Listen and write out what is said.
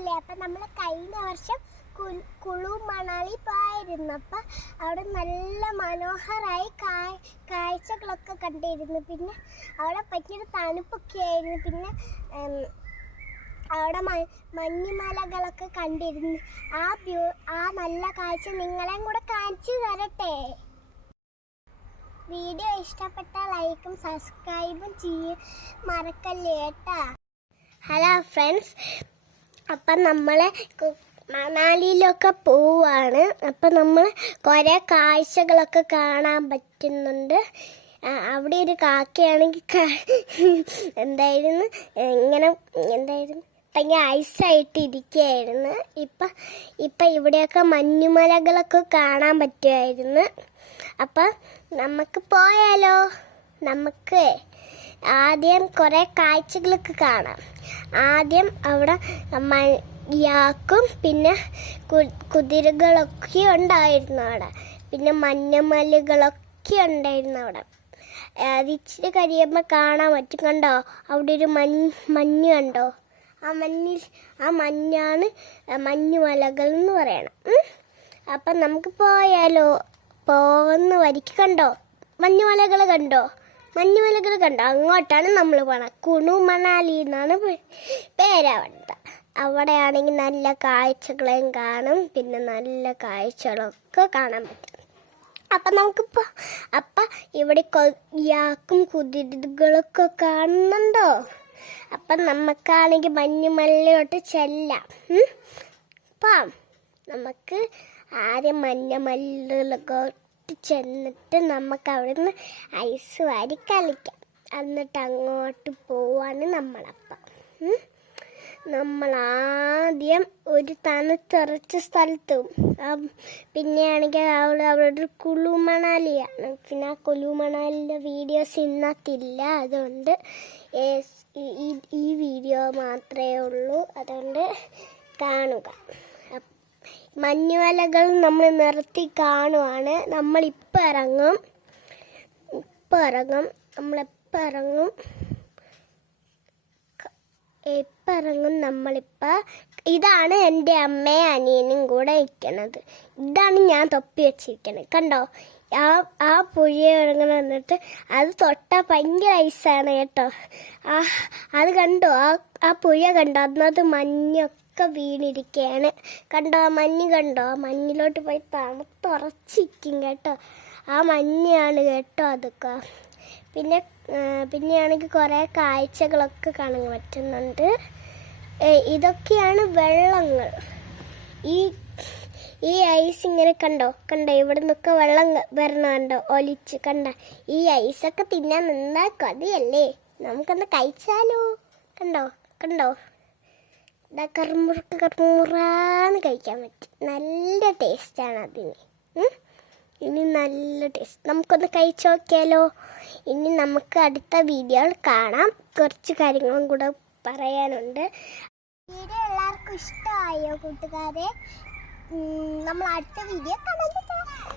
ഓണമല്ലേ. അപ്പം നമ്മൾ കഴിഞ്ഞ വർഷം കുളു മണാലി പോയിരുന്നു. അപ്പം അവിടെ നല്ല മനോഹരമായി കാഴ്ചകളൊക്കെ കണ്ടിരുന്നു. പിന്നെ അവിടെ ഭയങ്കര തണുപ്പൊക്കെ ആയിരുന്നു. പിന്നെ അവിടെ മഞ്ഞുമലകളൊക്കെ കണ്ടിരുന്നു. ആ നല്ല കാഴ്ച നിങ്ങളെയും കൂടെ കാണിച്ചു തരട്ടെ. വീഡിയോ ഇഷ്ടപ്പെട്ടാൽ ലൈക്കും സബ്സ്ക്രൈബും മറക്കല്ലേ കേട്ടാ. ഹലോ ഫ്രണ്ട്സ്, അപ്പം നമ്മൾ മണാലിയിലൊക്കെ പോവാണ്. അപ്പം നമ്മൾ കുറേ കാഴ്ചകളൊക്കെ കാണാൻ പറ്റുന്നുണ്ട്. അവിടെ ഒരു കാക്കയാണെങ്കിൽ എന്തായിരുന്നു ഭയങ്കര ഐസായിട്ട് ഇരിക്കുകയായിരുന്നു. ഇപ്പം ഇവിടെയൊക്കെ മഞ്ഞുമലകളൊക്കെ കാണാൻ പറ്റുമായിരുന്നു. അപ്പം നമുക്ക് പോയാലോ. നമുക്ക് ആദ്യം കുറേ കാഴ്ചകളൊക്കെ കാണാം. ആദ്യം അവിടെ യാക്കും പിന്നെ കുതിരകളൊക്കെ ഉണ്ടായിരുന്നു അവിടെ. പിന്നെ മഞ്ഞുമലകളൊക്കെ ഉണ്ടായിരുന്നു അവിടെ. അതിച്ചിരി കഴിയുമ്പോൾ കാണാൻ പറ്റും. കണ്ടോ, അവിടെ ഒരു മഞ്ഞ് കണ്ടോ? ആ മഞ്ഞാണ് മഞ്ഞുമലകൾ എന്ന് പറയണം. അപ്പം നമുക്ക് പോയാലോ. പോകുന്ന വരിക്ക് കണ്ടോ മഞ്ഞുമലകൾ കണ്ടോ? അങ്ങോട്ടാണ് നമ്മൾ പോകണം. കുളു മണാലി എന്നാണ് പേരവിടെ. അവിടെയാണെങ്കിൽ നല്ല കാഴ്ചകളെയും കാണും. പിന്നെ നല്ല കാഴ്ചകളൊക്കെ കാണാൻ പറ്റും. അപ്പം നമുക്കിപ്പോൾ ഇവിടെ യാക്കും കുതിരകളൊക്കെ കാണുന്നുണ്ടോ? അപ്പം നമുക്കാണെങ്കിൽ മഞ്ഞുമലയിലോട്ട് ചെല്ലാം. അപ്പം നമുക്ക് ആദ്യം മഞ്ഞുമലയിലൊക്കെ ചെന്നിട്ട് നമുക്ക് അവിടെ നിന്ന് ഐസ് വാരി കളിക്കാം. എന്നിട്ട് അങ്ങോട്ട് പോവാണ് നമ്മളപ്പം. നമ്മൾ ആദ്യം ഒരു തണുത്തുറച്ച സ്ഥലത്തും പിന്നെയാണെങ്കിൽ അവിടെ ഒരു കുളു മണാലിയാണ്. പിന്നെ ആ കുളു മണാലിൻ്റെ വീഡിയോസ് ഇന്നത്തില്ല. അതുകൊണ്ട് ഈ വീഡിയോ മാത്രമേ ഉള്ളൂ. അതുകൊണ്ട് കാണുക. മഞ്ഞുമലകൾ നമ്മൾ നിർത്തി കാണുവാണ്. നമ്മളിപ്പോൾ ഇറങ്ങും. നമ്മളിപ്പോൾ ഇതാണ് എൻ്റെ അമ്മയും അനിയനും കൂടെ ഇരിക്കണത്. ഇതാണ് ഞാൻ തൊപ്പി വെച്ചിരിക്കണത്. കണ്ടോ, ആ പുഴ ഇറങ്ങണ വന്നിട്ട് അത് തൊട്ടാൽ ഭയങ്കര ഐസാണ് കേട്ടോ. അത് കണ്ടോ, ആ പുഴ കണ്ടോ? അതിനകത്ത് മഞ്ഞൊക്കെ വീണിരിക്കുകയാണ്. കണ്ടോ മഞ്ഞ് കണ്ടോ? മഞ്ഞിലോട്ട് പോയി തണുത്തുറച്ചിരിക്കും കേട്ടോ. ആ മഞ്ഞാണ് കേട്ടോ അതൊക്കെ. പിന്നെയാണെങ്കിൽ കുറേ കാഴ്ചകളൊക്കെ കാണാൻ പറ്റുന്നുണ്ട്. ഇതൊക്കെയാണ് വെള്ളങ്ങൾ. ഈ ഐസ് ഇങ്ങനെ കണ്ടോ ഇവിടെ നിന്നൊക്കെ വെള്ളം വരണ കണ്ടോ, ഒലിച്ച് കണ്ട. ഈ ഐസൊക്കെ തിന്നാൻ നിന്നാൽ കൊതിയല്ലേ. നമുക്കൊന്ന് കഴിച്ചാലോ. കണ്ടോ കറുമുറാന്ന് കഴിക്കാൻ പറ്റും. നല്ല ടേസ്റ്റാണ് അതിന്. ഇനി നല്ല ടേസ്റ്റ്. നമുക്കൊന്ന് കഴിച്ചു നോക്കിയാലോ. ഇനി നമുക്ക് അടുത്ത വീഡിയോയിൽ കാണാം. കുറച്ച് കാര്യങ്ങളും കൂടെ പറയാനുണ്ട്. വീഡിയോ എല്ലാവർക്കും ഇഷ്ടമായോ കൂട്ടുകാരെ? നമ്മൾ അടുത്ത വീഡിയോ കാണാം.